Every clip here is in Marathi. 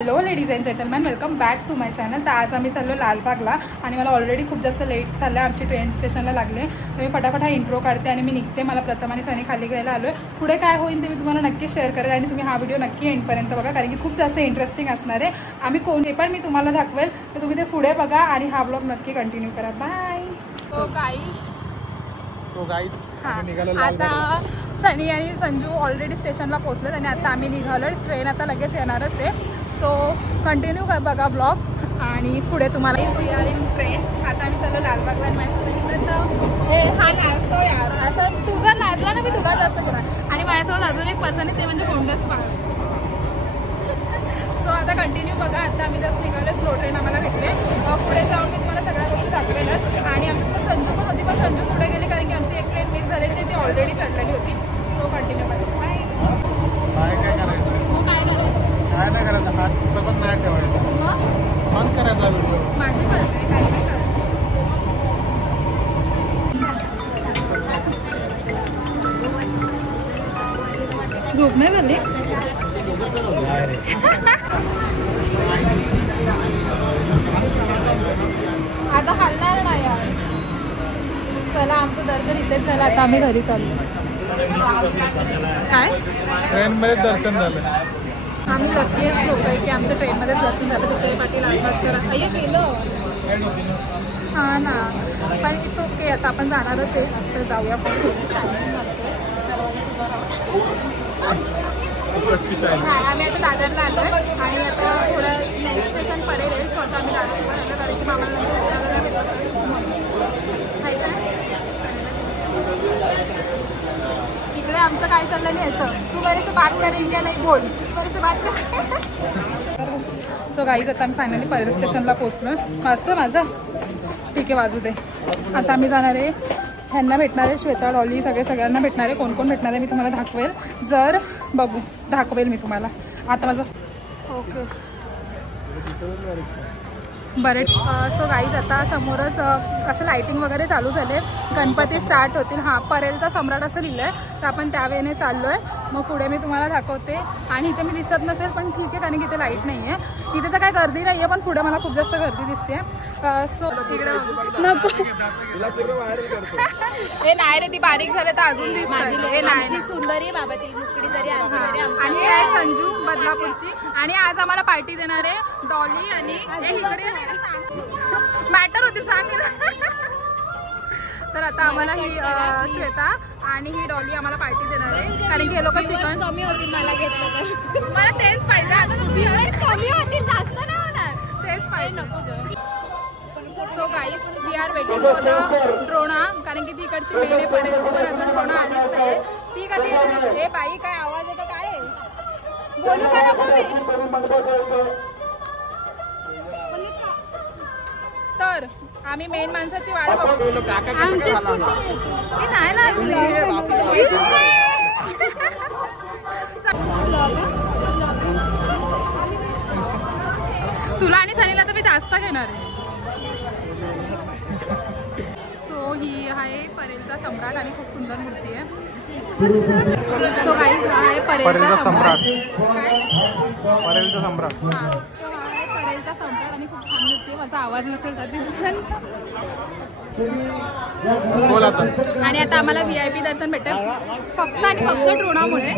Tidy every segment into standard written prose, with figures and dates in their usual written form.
Hello ladies and gentleman, welcome back to my channel. तर आज आम्ही चाललो लालबागला आणि मला ऑलरेडी खूप जास्त लेट झालं आहे. आमची ट्रेन स्टेशनला लागले. तर मी फटाफट हा इंट्रो काढते आणि मी निघते. मला प्रथम आणि सनी खाली घ्यायला आलो आहे. पुढे काय होईल ते मी तुम्हाला नक्की शेअर करेल आणि तुम्ही हा व्हिडिओ नक्की एंडपर्यंत बघा, कारण की खूप जास्त इंटरेस्टिंग असणार आहे. आम्ही कोणी पण मी तुम्हाला दाखवेल, तर तुम्ही ते पुढे बघा आणि हा ब्लॉग नक्की कंटिन्यू करा. बाय. सो गाईज आता सनी आणि संजू ऑलरेडी स्टेशनला पोहोचलेत आणि आता आम्ही निघालो. ट्रेन आता लगेच येणारच आहे. सो कंटिन्यू बघा ब्लॉग आणि पुढे तुम्हाला ट्रेन. आता आम्ही चाललो लालबागला. हा नाचतो यार, असं तुझा नाचला ना मी तुला जास्त करा. आणि माझ्यासोबत अजून एक पर्सन आहे, ते म्हणजे गोंडस पाळ. सो आता कंटिन्यू बघा. आता आम्ही जस्ट निघालो. स्लो ट्रेन आम्हाला भेटले. पुढे जाऊन मी तुम्हाला सगळ्या गोष्टी दाखवेलच. आणि आमच्यासोबत संजू पण होती, पण संजू पुढे गेली कारण की आमची एक ट्रेन मिस झाली ती ऑलरेडी चढलेली होती. सो कंटिन्यू बघा. बाय. काय करायचं? हो काय करायचं? काय नाही करायचं, हात कुठं पण नाही ठेवायचं. बंद करायचा व्हिडिओ. माझी पण काय नाही करायचं. झोप नाही झाली. आता हलणार नाही यार. चला, आमचं दर्शन इथेच झालं. आता आम्ही घरी चाललो. काय ट्रेन मध्ये दर्शन झालं. आम्ही लकीच लोक आहे की आमचं ट्रेनमध्येच दर्शन झालं. तिथे पाटील लालबागचं अय्या गेलं. हां ना, पण इट्स ओके. आता आपण जाणारच आहे. आता जाऊया. आम्ही आता दादरला आलो आहे आणि आता थोडं नेक्स्ट स्टेशन परेल आहे. स्वतः आम्ही दादर उभं राहिलो कारण की मामाला नंतर भेटलं. काय इकडे आमचं काय चाललं नाही याचं. तू बरेच बात करेन का नाही बोल. बरेच बात कर. सो गाईज आता आम्ही फायनली परेल स्टेशनला पोहोचलो. वाजतो माझा? ठीक आहे, वाजू दे. आता आम्ही जाणार आहे. ह्यांना भेटणार आहे, श्वेता, डॉली, सगळ्यांना भेटणार आहे. कोण कोण भेटणार आहे मी तुम्हाला दाखवेल. जर बघू दाखवेल मी तुम्हाला. आता माझं ओके बरेच. सो गाईज आता समोरच असं लाईटिंग वगैरे चालू झाले. गणपती स्टार्ट होतील. हां, परेलचा सम्राट असं लिहिलं आहे. तर आपण त्यावेळेने चाललो आहे. मग पुढे मी तुम्हाला दाखवते. आणि इथे मी दिसत नसेल पण ठीक आहे, कारण की इथे लाईट नाही आहे. इथे तर काय गर्दी नाही आहे, पण पुढे मला खूप जास्त गर्दी दिसते. सो इकडे नको. हे नाही रे, ती बारीक झाले तर अजून दिसते. सुंदरी बाबा ती लुकडी जरी असली. आणि आहे संजू बदलापूरची. आणि आज आम्हाला पार्टी देणार आहे डॉली आणि मॅटर होती सांग. तर आता आम्हाला ही श्वेता आणि ही डॉली आम्हाला पार्टी देणार आहे, कारण की हे लोक चिकन कमी होतील मला घेतलं तर. मला तेच पाहिजे. आता कमी होतील, जास्त नाही होणार. तेच पाहिजे. नको. So guys, we are waiting for the drone, कारण की ती इकडची मेन आहे परेलची, पण अजून ड्रोना आलीच नाही. ती कधी येते? हे बाई काय आवाज येतो? काय बोलू का नको मी? तर आम्ही मेन माणसाची वाट बघतो. आमची नाही ना तुला आणि सनीला तर मी जास्त घेणार आहे. सो ही आहे परेलचा सम्राट आणि खूप सुंदर मूर्ती आहे. सो गाईज हा आहे परेलचा सम्राट. काय परेलचा सम्राट? हां, सो हा आहे परेलचा सम्राट आणि खूप छान मूर्ती आहे. माझा आवाज नसेल तर बोल आता. आणि आता आम्हाला VIP दर्शन भेटेल फक्त आणि फक्त ड्रोनामुळे.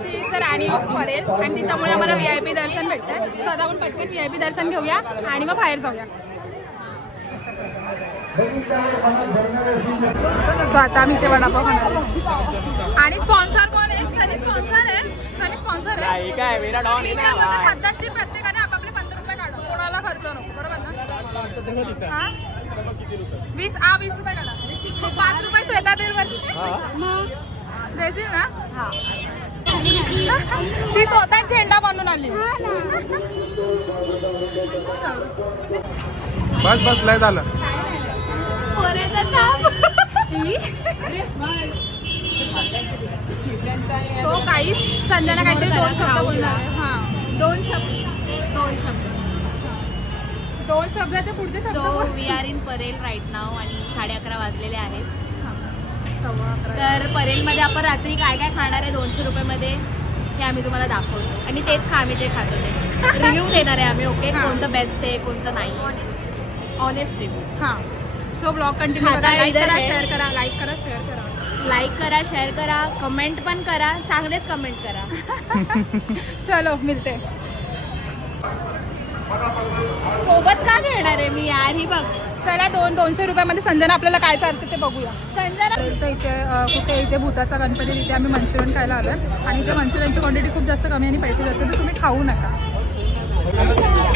She is the rani of Parel आणि तिच्यामुळे आम्हाला VIP दर्शन भेटतं. सो आता आपण पटकन VIP दर्शन घेऊया आणि मग बाहेर जाऊया. सो आता आम्ही इथे वडापाव खाणार. आणि स्पॉन्सर कोण आहे? सनी स्पॉन्सर आहे. सनी स्पॉन्सर आहे. पद्धतशीर प्रत्येकाने आपापले 15 रुपये काढू. कोणाला खर्च नको, बरोबर ना? हा 20 रुपये काढा. 5 रुपये श्वेता तेलवरचे देशील ना? ती स्वतःच झेंडा बनवून आली. बस बस लय झालं. तो काही संजना काहीतरी 2 शब्द बोलणार. हां, 2 शब्दाच्या पुढचे शब्द. So we are in Parel right now आणि 11:30 वाजलेले आहेत. तर परेलमध्ये आपण रात्री काय काय खाणार आहे 200 रुपयामध्ये हे आम्ही तुम्हाला दाखवतो आणि तेच खा आम्ही जे खातो ते रिव्ह्यू देणार आहे आम्ही. ओके, कोणतं बेस्ट आहे कोणतं नाही, ऑनेस्ट रिव्ह्यू. हां, सो ब्लॉग कंटिन्यू करा, लाईक करा, शेअर करा, लाईक करा, शेअर करा, लाईक करा, शेअर करा, कमेंट पण करा, चांगलेच कमेंट करा. चलो मिळते. सोबत का घेणार आहे मी यार? ही बघ, चला 200 रुपयामध्ये संजना आपल्याला काय चालतं ते बघूया. संजना इथे कुठे इथे भूताचा गणपती, तिथे आम्ही मंचुरियन खायला आलोय आणि इथे मंचुरियनची क्वांटिटी खूप जास्त कमी आणि पैसे जास्त, तर तुम्ही खाऊ नका.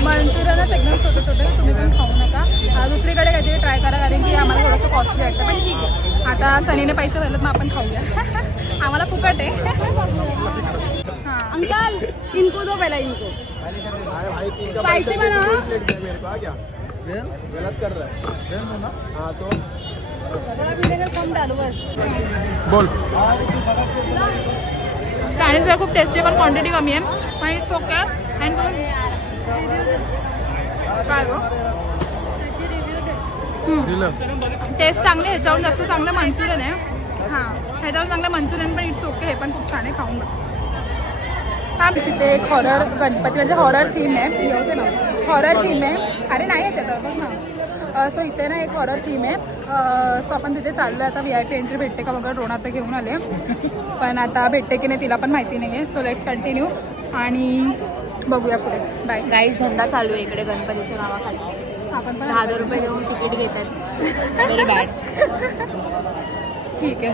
मंचुरियनच एकदम छोटे छोटे, तुम्ही पण खाऊ नका. दुसरीकडे काहीतरी ट्राय करा, कारण की आम्हाला थोडंसं कॉस्टली वाटतं, पण ठीक आहे. आता सनीने पैसे भरलेत, मग आपण खाऊया. आम्हाला फुकट आहे. हां अंकल, इनको दो पहला, इनको स्पाइसी बनाओ. गलत कर रहा है ना? हाँ तो कम डालो बस. बोल. चायनीज वेळ खूप टेस्टी, पण क्वांटिटी कमी आहे. पण इट्स ओके. अँड काय गो टेस्ट चांगले, ह्याच्याहून जास्त चांगलं मंचुरियन आहे. हां, ह्याच्याहून चांगलं मंचुरियन, पण इट्स ओके. हे पण खूप छान आहे, खाऊन बघ. हां, तिथे एक हॉरर गणपती म्हणजे हॉरर थीम आहे. होते ना, हॉरर थीम आहे. अरे नाही आहे त्याचं बघ ना. सो इथे ना एक हॉरर थीम आहे. सो आपण तिथे चाललो आहे. आता VIP एंट्री भेटते का बघा. ड्रोन आता घेऊन आले, पण आता भेटते की नाही तिला पण माहिती नाही आहे. सो लेट्स कंटिन्यू आणि बघूया पुढे. बाय. गाईज, धंदा चालू आहे इकडे गणपतीच्या नावाखाली. आपण पण 10,000 रुपये देऊन तिकीट घेतात. Very bad. ठीक आहे.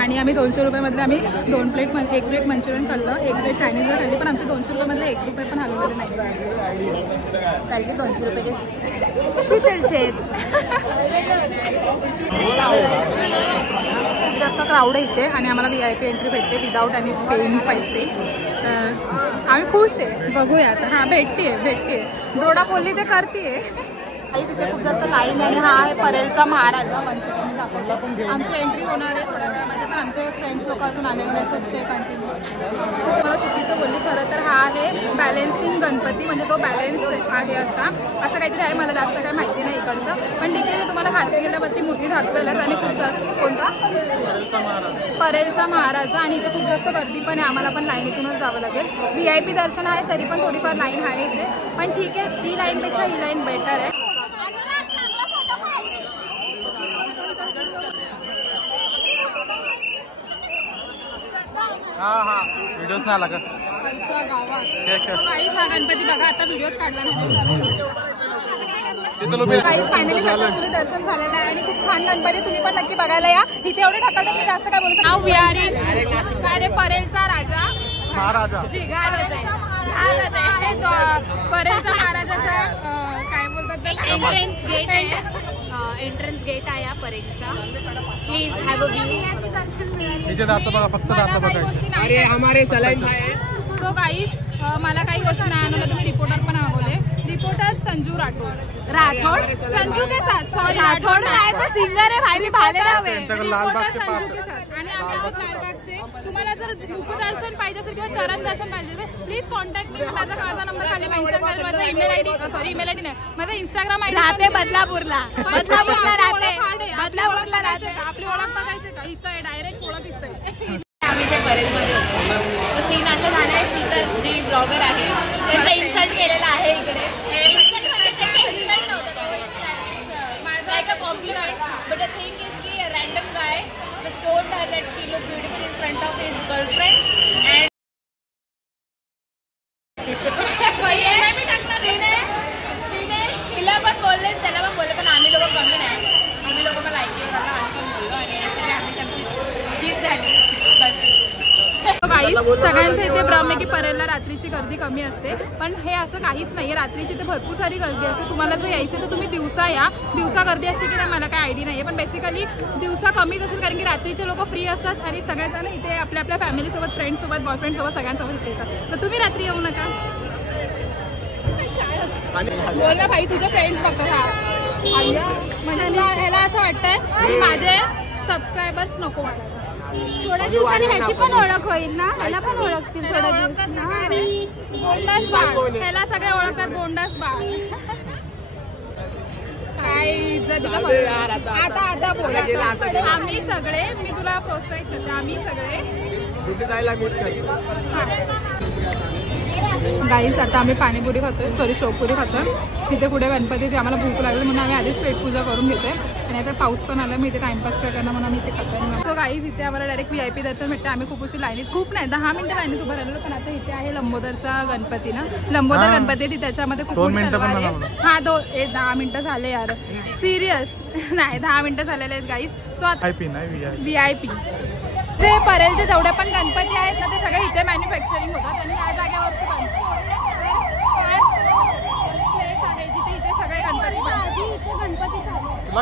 आणि आम्ही 200 रुपयामधले आम्ही 2 प्लेट, 1 प्लेट मंचुरियन खाल्लं, 1 प्लेट चायनीजला खाल्ली, पण आमचे 200 रुपयामधले 1 रुपये पण हलवलेले नाही. कारण की 200 रुपये ते सुटेलचे आहेत. खूप जास्त क्राऊड आहे इथे आणि आम्हाला VIP एंट्री भेटते विदाऊट आणि पेइंग पैसे. आम्ही खुश आहे. बघूया आता. हां, भेटते. डोडा बोलली ते करते. तिथे खूप जास्त लाईन आणि हा आहे परेलचा महाराजा मंचुरियन दाखवलं. आमची एंट्री होणार आहे थोड्या वेळामध्ये, पण आमचे फ्रेंड्स लोक अजून आलेले नाही. So stay continue. मला चुकीचं बोलली. खरं तर हा आहे बॅलेन्सिंग गणपती, म्हणजे तो बॅलेन्स आहे असं काहीतरी आहे. मला जास्त काही माहिती नाही इकडचं, पण ठीक आहे. मी तुम्हाला हाती गेल्यावरती मूर्ती दाखवायलाच आणि खूप जास्त कोणता परेलचा महाराजा, आणि इथे खूप जास्त गर्दी पण आहे. आम्हाला पण लाईनीतूनच जावं लागेल. VIP दर्शन आहे, तरी पण थोडीफार लाईन आहे इथे, पण ठीक आहे. ती लाईनपेक्षा ही लाईन बेटर आहे. हाँ हाँ व्हिडिओज नाही आला का गाईज, हा गणपती बघा. आता व्हिडिओज काढला नाही. फायनली सक्सेसफुली दर्शन झालेलं आहे आणि खूप छान गणपती. तुम्ही पण नक्की बघायला या. इथे एवढे ढकलतो की जास्त काय बोलू शकतो. अरे परेलचा राजा महाराजा परेलचा महाराजाचा काय बोलतात, एंट्रन्स गेट आहे या परेलचा. Please have a view. फक्त दात बघायचं. अरे हमारे सलाइन भाई. सो गाईज, मला काही गोष्टी नाही आणलं. तुम्ही रिपोर्टर पण मागवले. रिपोर्टर संजू राठोड. संजू के साथ. सॉरी, राठोड नाही तर सिंगर आहे भाई. मी भालेला हवे. रिपोर्टर संजू के साथ. आणि आम्ही आहोत लालबागचे. तुम्हाला जर मुखदर्शन पाहिजे असेल किंवा चरण दर्शन पाहिजे असेल, प्लीज कॉन्टॅक्ट मी. माझा नंबर खाली मेन्शन करेल. माझा ईमेल आयडी नाही, माझा इंस्टाग्राम आयडी राहते बदलापूरला. बदलापूरला राहते. बदलापूरला राहते. आपली ओळख बघायची का? इथं आहे, डायरेक्ट ओळख इथं आहे. आम्ही ते परेलमध्ये होतो. तो सीन असं झाला आहे, शीतल जी ब्लॉगर आहे त्यांचा इन्सल्ट केलेला आहे इकडे. इन्सल्ट म्हणजे ते इन्सल्ट नव्हतं, तो like a compliment. But the thing is की a random guy just told her that she looked beautiful in front of his girlfriend and तिने तिला पण बोलले त्याला पण बोलले, पण आम्ही लोक कमी नाही. आम्ही लोक पण लाईकीवर आला आणि पण बोललो आणि अशाने आम्ही त्यांची जीत झाली. बस. गाईज, सगळ्यांचं इथे भ्रम आहे की परेलला रात्रीची गर्दी कमी असते, पण हे असं काहीच नाही. रात्रीची इथे भरपूर सारी गर्दी असते. तुम्हाला जर यायचं तर तुम्ही दिवसा या. दिवसा गर्दी असते की नाही मला काय आयडिया नाही, पण बेसिकली दिवसा कमीच असेल, कारण की रात्रीचे लोक फ्री असतात आणि सगळेजण इथे आपल्या आपल्या फॅमिलीसोबत, फ्रेंड्सोबत, बॉयफ्रेंडसोबत सगळ्यांसोबत येतात. तर तुम्ही रात्री येऊ नका. बोल ना भाई, तुझे फ्रेंड्स बघतात. म्हणजे ह्याला असं वाटतंय की माझे सबस्क्रायबर्स नको वाटत. थोड्या दिवसांनी ह्याची पण ओळख होईल ना, ह्याला पण ओळखतील. ओळखतात ना गोंडास बाळ. ह्याला सगळे ओळखतात गोंडास बाळ. काय इज्जत आता बोला. आम्ही सगळे, मी तुला प्रोत्साहित करते, आम्ही सगळे गाईस आता आम्ही पाणीपुरी खातोय, सॉरी शेवपुरी खातोय. तिथे पुढे गणपती, ते आम्हाला भूक लागली म्हणून आम्ही आधीच पेटपूजा करून घेतोय. आणि आता पाऊस पण आला, मी इथे टाइमपास करताना म्हणून आम्ही इथे खातोय. सो गाईस इथे आम्हाला डायरेक्ट VIP दर्शन भेटते. आम्ही खूप अशी लाईनीत, खूप नाही 10 मिनिटं लाईनीत उभं राहिलो. पण आता इथे आहे लंबोदरचा गणपती ना, लंबोदर गणपती ती त्याच्यामध्ये खूप मोठी तलवार आहे. हा 10 मिनिटं झाले यार, सिरियस नाही 10 मिनिटं झालेले आहेत गाईस. सो आता VIP जे परेलचे जेवढे पण गणपती आहेत ना ते सगळे इथे मॅन्युफॅक्चरिंग होतात आणि या जागेवरती बनतात. जिथे इथे सगळे गणपती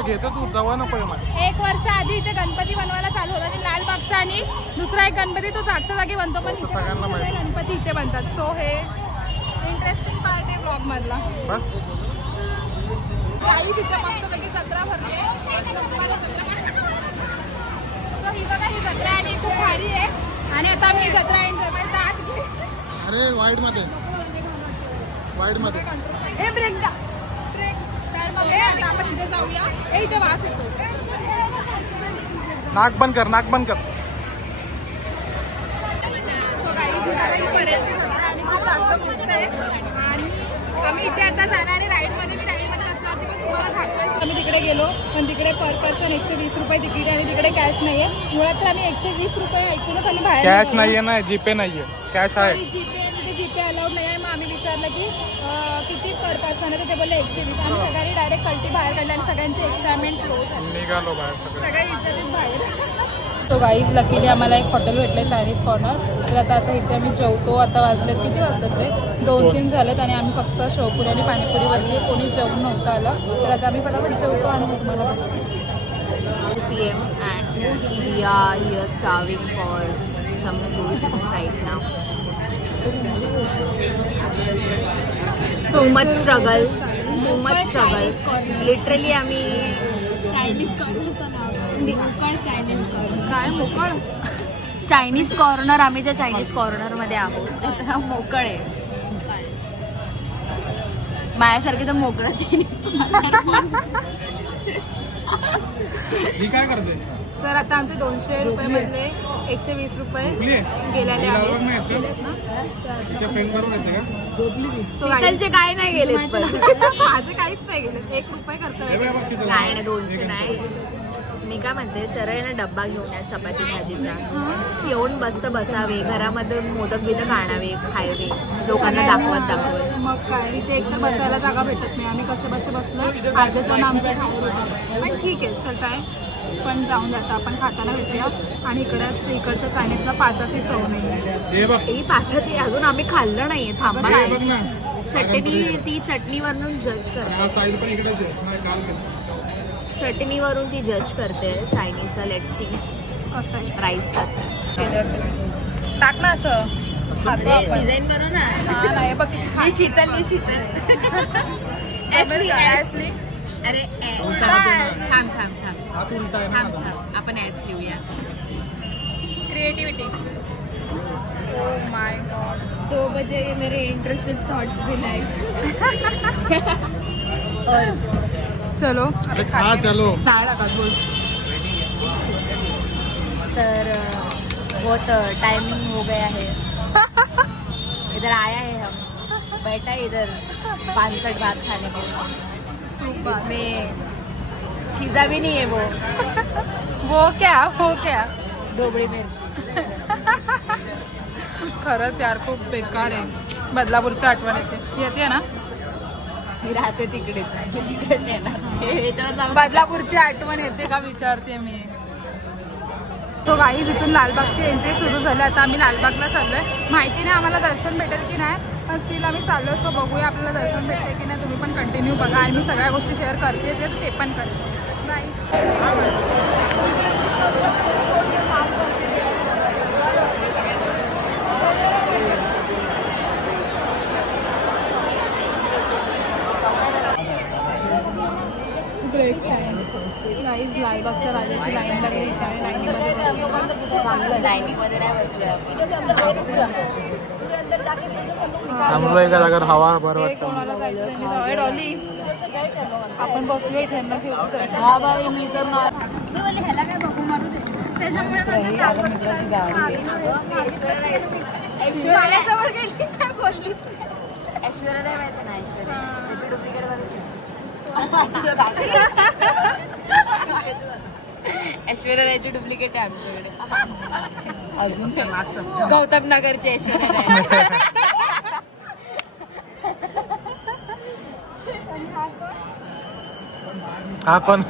घेतो तू जवळ नको. 1 वर्ष आधी इथे गणपती बनवायला चालू होता आणि लालबागचा, आणि दुसरा एक गणपती तो जागच्या जागी बनतो, पण इथे सगळे गणपती इथे बनतात. सो हे इंटरेस्टिंग पार्ट आहे ब्लॉग मधला. बस काही तिथे मस्तपैकी जत्रा भरते. सो ही बघा ही जत्रा आणि खूप भारी आहे. आणि आता मी जत्रा एन्जॉय करते. अरे वाईट मध्ये हे ब्रेक दा ब्रेक. तर मग आता आपण इथे जाऊया. इथे वास येतो. नाक बंद कर, नाक बंद कर. परेलची जत्रा आणि खूप जास्त मस्त आहे. आणि आम्ही इथे आता जाणार आहे राईडमध्ये. मी राईडमध्ये बसला होती, पण तुम्हाला दाखवायचं. आम्ही तिकडे गेलो, पण तिकडे पर पर्सन 120 रुपये तिकीट आणि तिकडे कॅश नाहीये. मुळात तर आम्ही 120 रुपये ऐकूनच आम्ही बाहेर. कॅश नाहीये ना, जीपे नाहीये, कॅश आहे. जीपे आणि ते जीपे अलाउड नाही आहे. मग आम्ही विचारलं की किती पर पर्सन आहे, तर ते बोलले 120. आम्ही सगळ्यांनी डायरेक्ट कल्टी बाहेर काढले आणि सगळ्यांचे एक्साइटमेंट क्लोज झाले. निघालो बाहेर सगळे इज्जतीत बाहेर. तो गाईज लकीली आम्हाला एक हॉटेल भेटलं चायनीज कॉर्नर. तर आता इथे आम्ही जेवतो. आता वाजलेत किती वाजतात ते 2-3 झालेत आणि आम्ही फक्त शेवपुरी आणि पाणीपुरी वरती कोणी जेवून नव्हतं आलं. तर आता आम्ही फटाफट जेवतो आणि मग तुम्हाला बघतो. PM and we are here starving for some food right now. Too much struggle. Literally आम्ही चायनीज कॉर्नरचं नाव काय मोकळ चायनीज कॉर्नर. आम्ही ज्या चायनीज कॉर्नर मध्ये आहोत त्याचं नाव मोकळ आहे. माझ्यासारखे तर मोकळा चायनीज काय करते. तर आता आमचे 200 रुपये मधले 120 रुपये गेलेले आहेत ना. शीतलचे काय नाही गेलेत, पण माझे काहीच नाही गेलेत. 1 रुपये खर्च नाही, 200 नाही. मी काय म्हणते, सरळ ना डब्बा घेऊन या चपाती भाजीचा, येऊन बसावे, घरामध्ये मोदक बिदक आणावे, खायवे, लोकांना दाखवत. मग काय इथे एकतर बसायला जागा भेटत नाही. आम्ही कसे बसलो आजच ना आमच्या ठाऊर होतं. पण ठीक आहे चलताय. पण जाऊन जातं आपण खाताना भेटूया. आणि इकडच्या चायनीजला पाचाची चव नाही. पाचाची अजून आम्ही खाल्लं नाहीये. थांबा, चटणी, ती चटणीवरून जज करते. चटणीवरून ती जज करते चायनीजला. लेट सी कसं आहे राईस कसं आहे. टाक ना असं डिझाईन करू ना. नाही बघ शीतल अरे थांब आपण ऍस लिहूया. क्रिएटिविटी. Oh my God. 2 बजे मेरे इंटरेस्टिंग थॉट्स भी लाइक. और चलो हाँ चलो. बोल. तर बहुत टाइमिंग हो गया है. इधर आया है हम, बैठा इधर 65 भात खाने को. इसमें शीजा भी नहीं है. वो क्या ढोबळी मिरची. खरंच यार खूप बेकार आहे. बदलापूरची आठवण येते ना. मी राहते तिकडेच आहे ना. बदलापूरची आठवण येते का विचारते मी. तो गाईज इथून लालबागची एंट्री सुरू झाली. आता आम्ही लालबागला चाललोय. माहिती नाही आम्हाला दर्शन भेटेल की नाही, पण स्टील आम्ही चाललो. सो बघूया आपल्याला दर्शन भेटेल की नाही. तुम्ही पण कंटिन्यू बघा आणि मी सगळ्या गोष्टी शेअर करते ते पण करते. बाय. Break time. गाईज लालबागच्या राजाची लाईन लागली इथे आहे. लाईनीमध्ये नाही बसलोय. थांबलो एका जागेवर. हवा बरोबर. कोणाला जायचं डॉली आपण बसलो इथे. हा बाई मी तर ह्याला काय बघू मारू दे. त्याच्यामुळे माझ्याजवळ गेली काय बोलली ऐश्वर्या नाही माहिती ना ऐश्वर्या त्याची डुप्लिकेट ऐश्वर्या रायची डुप्लिकेट आहे आमच्याकडे अजून गौतम नगरची ऐश्वर्या राय हा कोण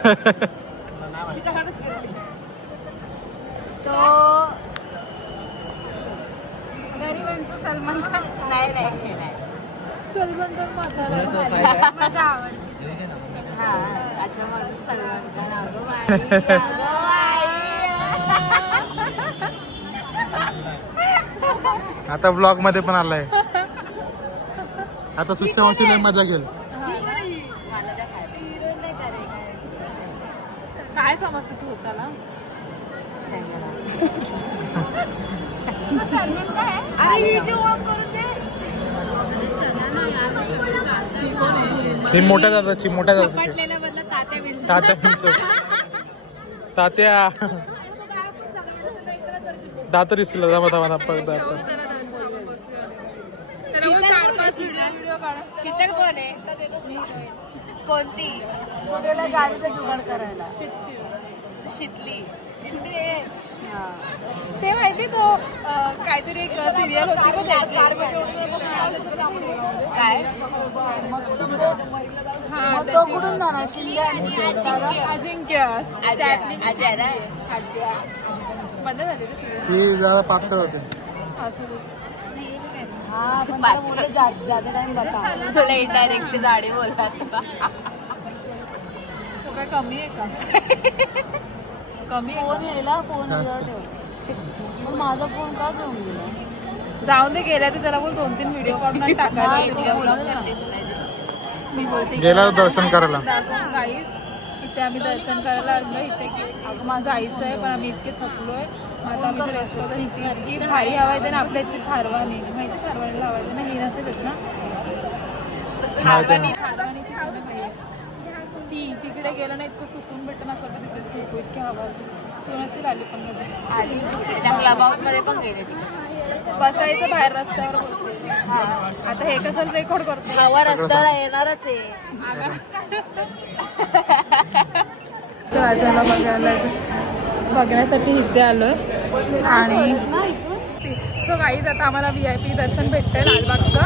तो सलमान खान नाही सलमान खान म्हातारा माझा आवडते हा अच्छा मला सलमान खान अगो आता ब्लॉग मध्ये पण आलाय आता सुशांत मजा घेईल काय समजते तू होताना ही मोठ्या दादाची तात्या तात्या दात रिसला जमा शीतल कोण आहे कोणती गाडीचा जुगाड करायला शितली ते माहिती तो काहीतरी एक सिरियल होती बघ काय अजिंक्य ही जरा पातळ होते तुला इनडायरेक्टली जाडे बोलतात काय कमी आहे का कमी फोन माझा फोन का घेऊन गेला जाऊन दे गेल्या तर त्याला बोल 2-3 व्हिडिओ काढून टाकायला मी बोलते गेला दर्शन करायला गाईज इथे आम्ही दर्शन करायला आलो इथे अगं माझं आईचं आहे पण आम्ही इतके थकलोय आता आम्ही तर रेस्टॉरंट इथे इतकी भारी हवा येते ना आपल्या इथे थारवानी माहिती थारवानीला हवा येते ना ही नसेल येत ना थारवानीची ती तिकडे गेलं ना इतकं सुकून भेटतं ना सगळं तिकडे झोपू इतकी हवा असते तू नसेल आली पण आधी क्लब हाऊस मध्ये पण गेले बसायचं बाहेर रस्त्यावर बोलते आता हे कसं रेकॉर्ड करतो नवा रस्त्यावर येणारच आहे राजाला बघण्यासाठी इथे आलोय आणि सो गाईज आता आम्हाला VIP दर्शन भेटतंय लालबागचं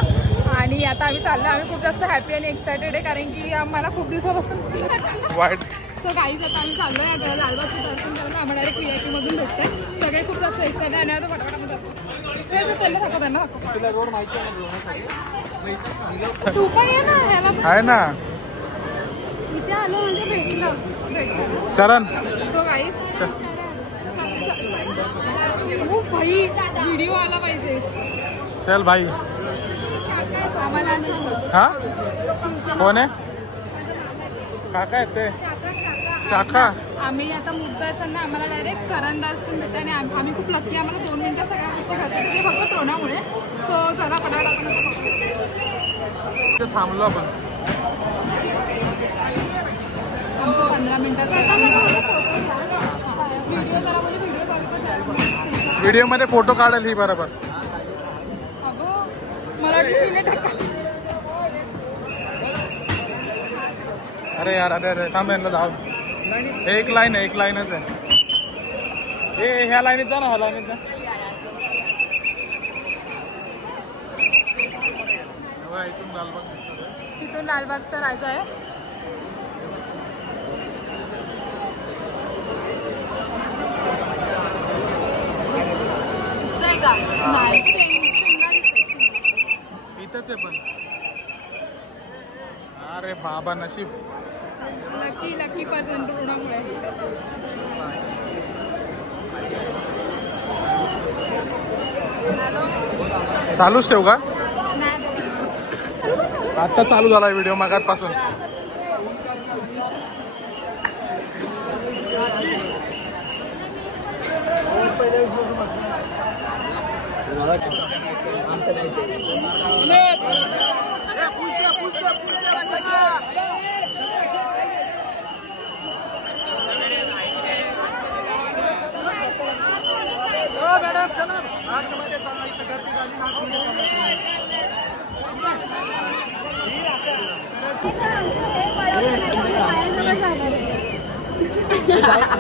आणि आता आम्ही चाललो आम्ही खूप जास्त हॅपी आणि एक्सायटेड आहे कारण की आम्हाला खूप दिवसापासून सो गाईज आता आम्ही चाललोय आता लालबागचं दर्शन करायला आम्हाला डायरेक्ट VIP मधून भेटतंय सगळे खूप जास्त एक्सायटेड आणि आता फटाफट त्यांना तू पण ये ना ह्याला आहे ना इथे आलो म्हणजे भेटलं चरण सो गाईज भाई व्हिडिओ आला पाहिजे चल भाई आम्हाला असं हा कोण आहे काका आहेत ते शाखा आम्ही आता मुखदर्शन ना आम्हाला डायरेक्ट चरण दर्शन भेटतं आणि आम्ही खूप लकी आम्हाला 2 मिनिटं सगळ्या गोष्टी घालतो ते फक्त ट्रोनामुळे सो चला पटापट आपण थांबलो आपण आमचं 15 मिनिटात व्हिडिओ करा बोली व्हिडिओ काढतो व्हिडिओ मध्ये फोटो काढेल ही बरोबर अगो मराठी टाका अरे यार अरे थांब यांना जाऊ एक लाईन आहे एक लाईनच आहे ए ह्या लाईनीत जा ना ह्या लाईनीत जा इथून लालबाग दिसतो तिथून लालबागचा राजा आहे दिसतंय का नाही शिंगा दिसतंय इथंच आहे पण अरे बाबा नशीब लकी पर्सन ऋणामुळे चालूच ठेवू का आता चालू झाला व्हिडिओ मागातपासून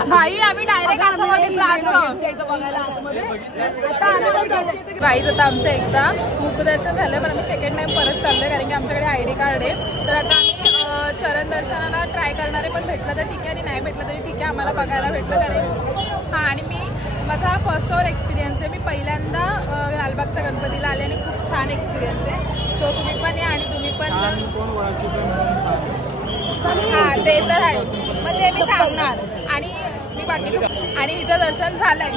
भाई आम्ही डायरेक्ट असं बघितलं असं गाईज. आता आमचं एकदा मुखदर्शन झालं पण आम्ही सेकंड टाइम परत चाललोय कारण की आमच्याकडे ID कार्ड आहे. तर आता आम्ही चरण दर्शनाला ट्राय करणारे पण भेटलं तर ठीक आहे आणि नाही भेटलं तरी ठीक आहे. आम्हाला बघायला भेटलं कारण हां. आणि माझा फर्स्ट ओवर एक्सपिरियन्स आहे. मी पहिल्यांदा लालबागच्या गणपतीला आले आणि खूप छान एक्सपिरियन्स आहे. सो तुम्ही पण या आणि तुम्ही पण हां ते तर आहे. मग ते मी सांगणार आणि मी बाकीचं आणि हिचं दर्शन झालंय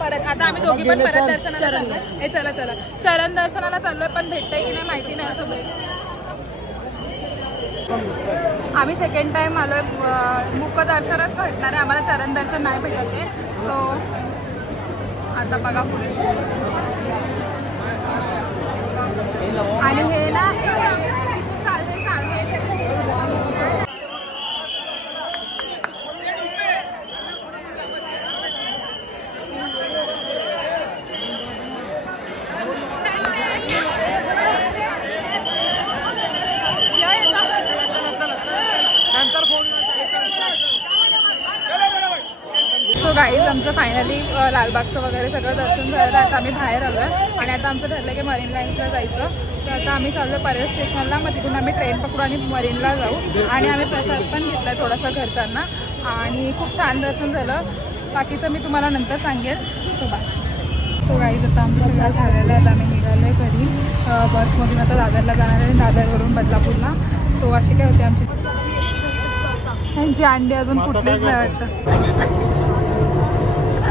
परत. आता आम्ही दोघी पण परत दर्शनाला चाललोय. हे चला चला चरण दर्शनाला चाललोय पण भेटतंय की नाही माहिती नाही. असं आम्ही सेकंड टाइम आलोय. मुखदर्शनच भेटणार आहे आम्हाला, चरण दर्शन नाही भेटत आहे. सो आता बघा पुढे. आणि हे ना सो गाईज आमचं फायनली लालबागचं वगैरे सगळं दर्शन झालं. आता आम्ही बाहेर आलो आहे आणि आता आमचं ठरलं की मरीन लाईन्सला जायचं. तर आता आम्ही चाललो परेल स्टेशनला. मग तिकडून आम्ही ट्रेन पकडू आणि मरीनला जाऊ. आणि आम्ही प्रसाद पण घेतला आहे थोडासा घरच्यांना आणि खूप छान दर्शन झालं. बाकीचं मी तुम्हाला नंतर सांगेल. So bye. सो गाईज आता आमचं सगळं झालेलं आहे. आता आम्ही निघालो आहे घरी. बसमधून आता दादरला जाणार आहे, दादरवरून बदलापूरला. सो अशी काय होती आमची. त्यांची अंडी अजून कुठलीच नाही वाटतं.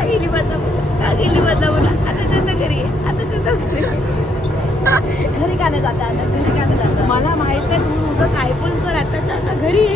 गेली बदलापूरला आता घरी घरी का नाही जाता. घरी का नाही जाता मला माहित आहे. तू तुझं काय पण कर आता घरी.